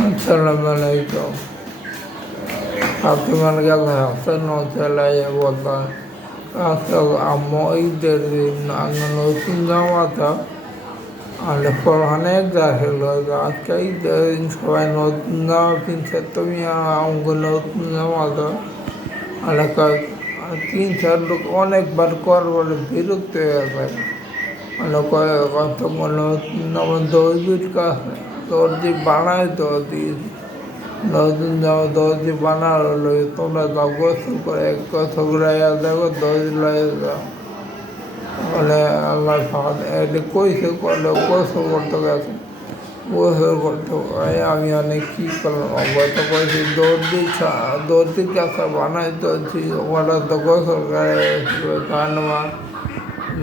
Assalamualaikum. Fatimah kata Hasan Osalaya বলতাম আসলে আম্মু ঈদের দিন নতুন জামাটা অনেক অনেক দাখিল আজকে ঈদের দিন সবাই নতুন জামা কিনছে তুমি আমাকে নতুন জামাটা অনেক 3-4 লোক অনেকবার করবার বিরক্ত হয়ে যায় অনেক কত নতুন জামা দর্জির কাছে দর্জি বানায় দর্জি নতুন জামা দর্জি বানালো তোমরা যাও গোসল করে কথা ঘুরাইয়া দেখো দর্জি লাই যাও বলে আল্লাহ এটা কইছে করলে গোসল করতে গেছে গোসল করতে আমি অনেক কী করলাম অবগত করেছি দর্জির কাছে বানাই দর্জি ওরা তো গোসল করে জানমা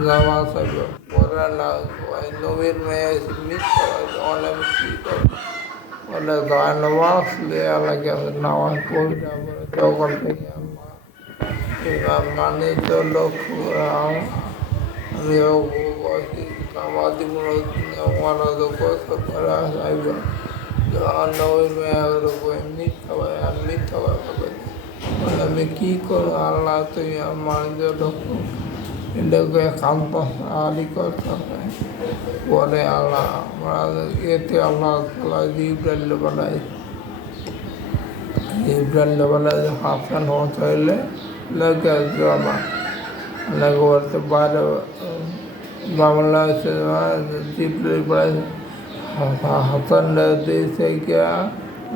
জামা থাকবে পরে না নবীর মেয়ে মিথ্যা অনেক কী করবো বলে নামাজ লাগে নামাজ পড়তে তখন থেকে এবার মানে তো লোক আমিও নামাজ মনে তো কষ্ট করে আসবে নবীর মেয়ে মিথ্যা আমি মিথ্যা কথা বলি বলে আমি কী করবো আল্লাহ তুমি আমার জন্য এটাকে কান্ত আলি করতে হবে বলে আল্লাহ এতে আল্লাহ তালা জিব্রাইল বানাই হাসান হোসাইলে লেগে জমা লেগে বলতে বাইরে বাংলা জিব্রাইল বানাই হাসান দিয়েছে গিয়া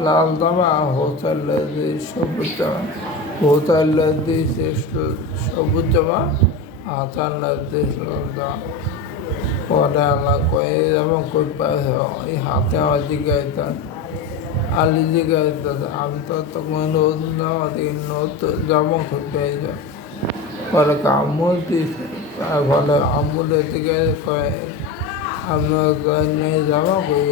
লাল জামা হোসাইল দিয়েছে সবুজ জামা হোসাইল দিয়েছে সবুজ জামা হাসান দিয়েছে লাল জামা পরে আল্লাহ কয়ে যেমন কই পাইছে এই হাতে আমার জিজ্ঞাসা আলি জিজ্ঞাসা আমি তো তখন নতুন জামা দিই নতুন জামা খুব পেয়েছে পরে আম্মু দিয়েছে বলে আম্মুলে জিজ্ঞাসা কয়ে আমি জামা কই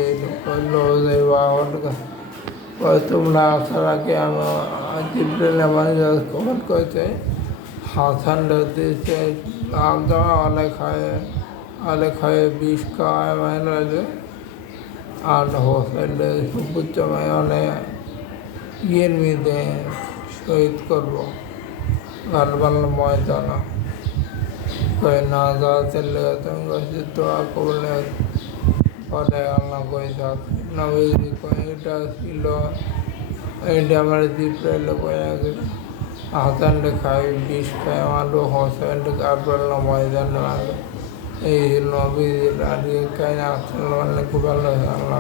করলো যে বাবা তোমরা আসার আগে আমি জিব্রাইল আমার খবর করেছে হাসান দিয়েছে লাল জামা অনেক খায় 20 খায় মাইনে আর হোসেল সবুজ জামায় অনেক ইয়ের মধ্যে শহীদ করবো গালবাল ময়দানা কয়ে না যাওয়াতে লেগে তুমি কাছে দোয়া করলে পরে আল্লাহ কয়ে থাক নবী কয়ে এটা ছিল এটা আমার জিব্রাইল কয়ে হাসানটা খায় 20 খায় আমার হোসেনটা গালবাল ময়দানা এই নবী আর কায়না খুব ভালো আল্লাহ